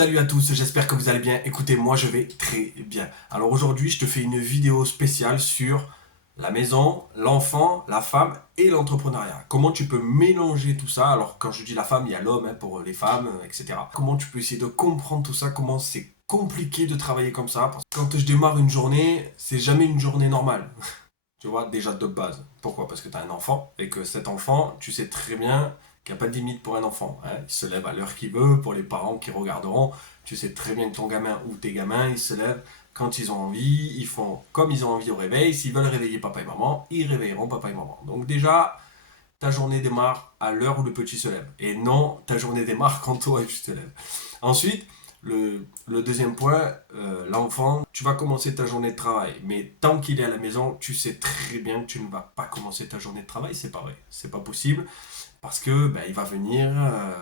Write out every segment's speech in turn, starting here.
Salut à tous, j'espère que vous allez bien. Écoutez, moi je vais très bien. Alors aujourd'hui, je te fais une vidéo spéciale sur la maison, l'enfant, la femme et l'entrepreneuriat. Comment tu peux mélanger tout ça. Alors quand je dis la femme, il y a l'homme pour les femmes, etc. Comment tu peux essayer de comprendre tout ça, comment c'est compliqué de travailler comme ça. Parce que quand je démarre une journée, c'est jamais une journée normale. Tu vois, déjà de base. Pourquoi? Parce que tu as un enfant et que cet enfant, tu sais très bien qu'il n'y a pas de limite pour un enfant, hein. Il se lève à l'heure qu'il veut, pour les parents qui regarderont. Tu sais très bien que ton gamin ou tes gamins, ils se lèvent quand ils ont envie, ils font comme ils ont envie au réveil. S'ils veulent réveiller papa et maman, ils réveilleront papa et maman. Donc déjà, ta journée démarre à l'heure où le petit se lève. Et non, ta journée démarre quand toi tu te lèves. Ensuite, le deuxième point, l'enfant, tu vas commencer ta journée de travail. Mais tant qu'il est à la maison, tu sais très bien que tu ne vas pas commencer ta journée de travail. C'est pas vrai. C'est pas possible. Parce que il va venir,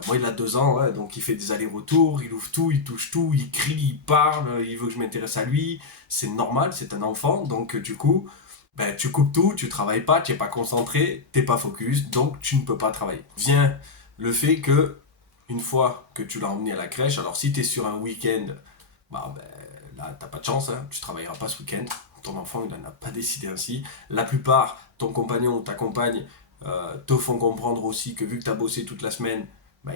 moi il a 2 ans, ouais, donc il fait des allers-retours, il ouvre tout, il touche tout, il crie, il parle, il veut que je m'intéresse à lui. C'est normal, c'est un enfant, donc du coup, tu coupes tout, tu travailles pas, tu n'es pas concentré, tu n'es pas focus, donc tu ne peux pas travailler. Vient le fait que, une fois que tu l'as emmené à la crèche, alors si tu es sur un week-end, là t'as pas de chance, hein, tu travailleras pas ce week-end, ton enfant il n'en a pas décidé ainsi. La plupart, ton compagnon ou ta compagne te font comprendre aussi que vu que tu as bossé toute la semaine,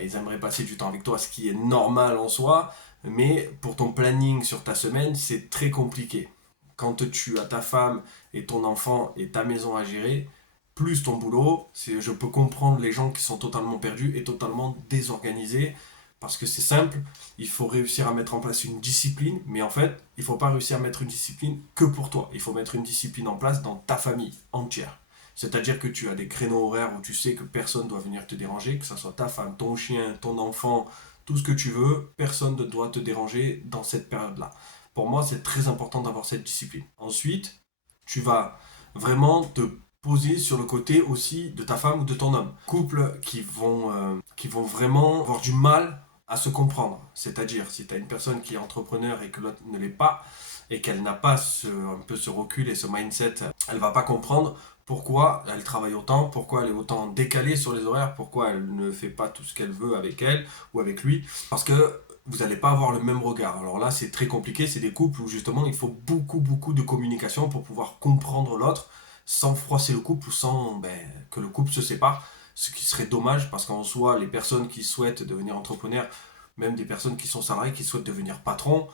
ils aimeraient passer du temps avec toi, ce qui est normal en soi, mais pour ton planning sur ta semaine, c'est très compliqué. Quand tu as ta femme et ton enfant et ta maison à gérer, plus ton boulot, je peux comprendre les gens qui sont totalement perdus et totalement désorganisés, parce que c'est simple, il faut réussir à mettre en place une discipline, mais en fait, il ne faut pas réussir à mettre une discipline que pour toi, il faut mettre une discipline en place dans ta famille entière. C'est-à-dire que tu as des créneaux horaires où tu sais que personne ne doit venir te déranger, que ce soit ta femme, ton chien, ton enfant, tout ce que tu veux, personne ne doit te déranger dans cette période-là. Pour moi, c'est très important d'avoir cette discipline. Ensuite, tu vas vraiment te poser sur le côté aussi de ta femme ou de ton homme. Couples qui vont vraiment avoir du mal à se comprendre. C'est-à-dire, si tu as une personne qui est entrepreneur et que l'autre ne l'est pas, et qu'elle n'a pas un peu ce recul et ce mindset, elle va pas comprendre pourquoi elle travaille autant, pourquoi elle est autant décalée sur les horaires, pourquoi elle ne fait pas tout ce qu'elle veut avec elle ou avec lui, parce que vous n'allez pas avoir le même regard. Alors là, c'est très compliqué, c'est des couples où justement il faut beaucoup de communication pour pouvoir comprendre l'autre sans froisser le couple ou sans que le couple se sépare, ce qui serait dommage parce qu'en soi, les personnes qui souhaitent devenir entrepreneurs, même des personnes qui sont salariées, qui souhaitent devenir patrons,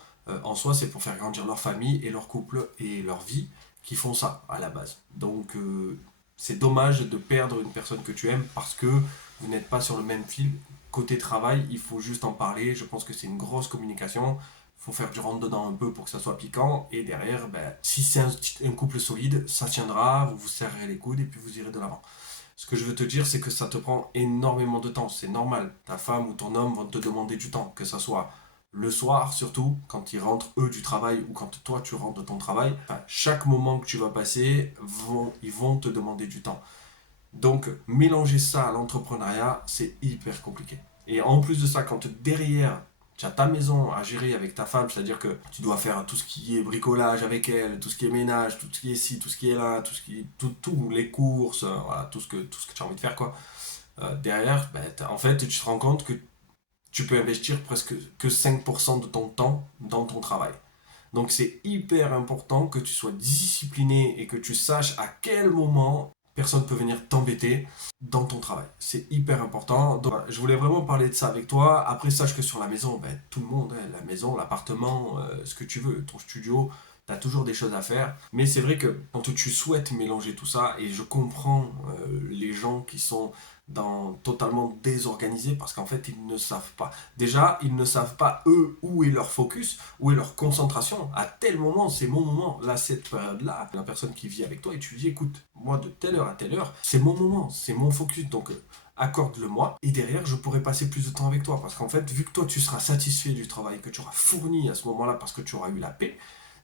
en soi, c'est pour faire grandir leur famille et leur couple et leur vie qui font ça à la base. Donc, c'est dommage de perdre une personne que tu aimes parce que vous n'êtes pas sur le même fil. Côté travail, il faut juste en parler. Je pense que c'est une grosse communication. Il faut faire du rentre-dedans un peu pour que ça soit piquant. Et derrière, si c'est un couple solide, ça tiendra, vous vous serrerez les coudes et puis vous irez de l'avant. Ce que je veux te dire, c'est que ça te prend énormément de temps. C'est normal. Ta femme ou ton homme vont te demander du temps, que ça soit le soir surtout, quand ils rentrent eux du travail ou quand toi tu rentres de ton travail. Enfin, chaque moment que tu vas passer, ils vont te demander du temps. Donc, mélanger ça à l'entrepreneuriat, c'est hyper compliqué. Et en plus de ça, quand derrière, tu as ta maison à gérer avec ta femme, c'est-à-dire que tu dois faire tout ce qui est bricolage avec elle, tout ce qui est ménage, tout ce qui est ci, tout ce qui est là, tout les courses, voilà, tout ce que tu as envie de faire, quoi. Derrière, en fait, tu te rends compte que tu peux investir presque que 5% de ton temps dans ton travail. Donc c'est hyper important que tu sois discipliné et que tu saches à quel moment personne peut venir t'embêter dans ton travail. C'est hyper important. Donc, je voulais vraiment parler de ça avec toi. Après, sache que sur la maison, tout le monde, hein, la maison, l'appartement, ce que tu veux, ton studio, tu as toujours des choses à faire. Mais c'est vrai que quand tu souhaites mélanger tout ça, et je comprends les gens qui sont totalement désorganisés parce qu'en fait, ils ne savent pas. Déjà, ils ne savent pas, eux, où est leur focus, où est leur concentration. À tel moment, c'est mon moment. Là, cette période-là, la personne qui vit avec toi, et tu lui dis, écoute, moi, de telle heure à telle heure, c'est mon moment, c'est mon focus. Donc, accorde-le-moi. Et derrière, je pourrai passer plus de temps avec toi. Parce qu'en fait, vu que toi, tu seras satisfait du travail que tu auras fourni à ce moment-là parce que tu auras eu la paix,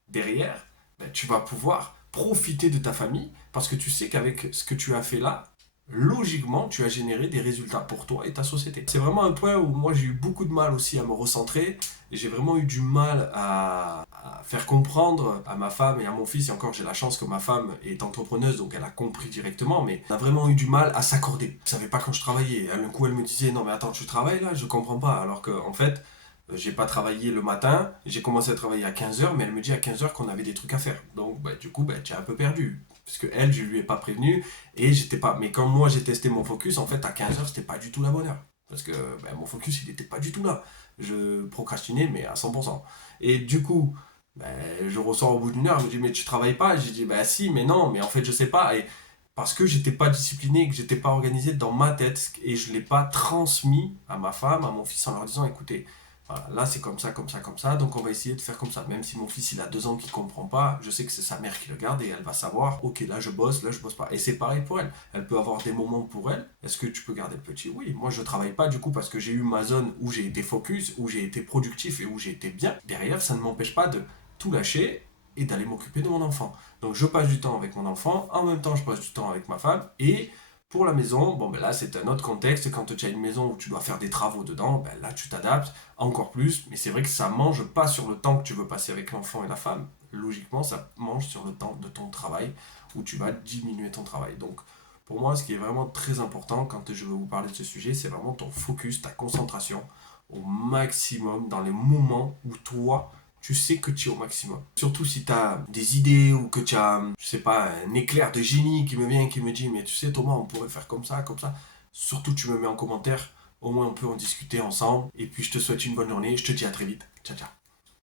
derrière, tu vas pouvoir profiter de ta famille parce que tu sais qu'avec ce que tu as fait là, logiquement, tu as généré des résultats pour toi et ta société. C'est vraiment un point où moi j'ai eu beaucoup de mal aussi à me recentrer et j'ai vraiment eu du mal à faire comprendre à ma femme et à mon fils, et encore j'ai la chance que ma femme est entrepreneuse donc elle a compris directement, mais on a vraiment eu du mal à s'accorder. Je savais pas quand je travaillais, un coup elle me disait non mais attends tu travailles là, je comprends pas, alors que en fait J'ai pas travaillé le matin, j'ai commencé à travailler à 15h, mais elle me dit à 15h qu'on avait des trucs à faire. Donc, du coup, tu es un peu perdu. Parce que elle, je lui ai pas prévenu et j'étais pas. Mais quand moi j'ai testé mon focus, en fait, à 15h, c'était pas du tout la bonne heure. Parce que mon focus, il était pas du tout là. Je procrastinais, mais à 100%. Et du coup, je ressors au bout d'une heure, elle me dit, mais tu travailles pas? J'ai dit, bah si, mais non, mais en fait, je sais pas. Et parce que j'étais pas discipliné, que j'étais pas organisé dans ma tête et je l'ai pas transmis à ma femme, à mon fils en leur disant, écoutez, voilà, là c'est comme ça, comme ça, comme ça, donc on va essayer de faire comme ça. Même si mon fils il a 2 ans qu'il comprend pas, je sais que c'est sa mère qui le garde et elle va savoir, ok là je bosse pas. Et c'est pareil pour elle. Elle peut avoir des moments pour elle. Est-ce que tu peux garder le petit? Oui, moi je travaille pas du coup parce que j'ai eu ma zone où j'ai été focus, où j'ai été productif et où j'ai été bien. Derrière, ça ne m'empêche pas de tout lâcher et d'aller m'occuper de mon enfant. Donc je passe du temps avec mon enfant, en même temps je passe du temps avec ma femme et pour la maison, bon ben là c'est un autre contexte, quand tu as une maison où tu dois faire des travaux dedans, ben là tu t'adaptes encore plus, mais c'est vrai que ça mange pas sur le temps que tu veux passer avec l'enfant et la femme, logiquement ça mange sur le temps de ton travail où tu vas diminuer ton travail. Donc pour moi ce qui est vraiment très important quand je vais vous parler de ce sujet, c'est vraiment ton focus, ta concentration au maximum dans les moments où toi tu sais que tu es au maximum. Surtout si tu as des idées ou que tu as, je sais pas, un éclair de génie qui me vient, qui me dit, mais tu sais Thomas, on pourrait faire comme ça, comme ça. Surtout tu me mets en commentaire, au moins on peut en discuter ensemble. Et puis je te souhaite une bonne journée, je te dis à très vite. Ciao ciao.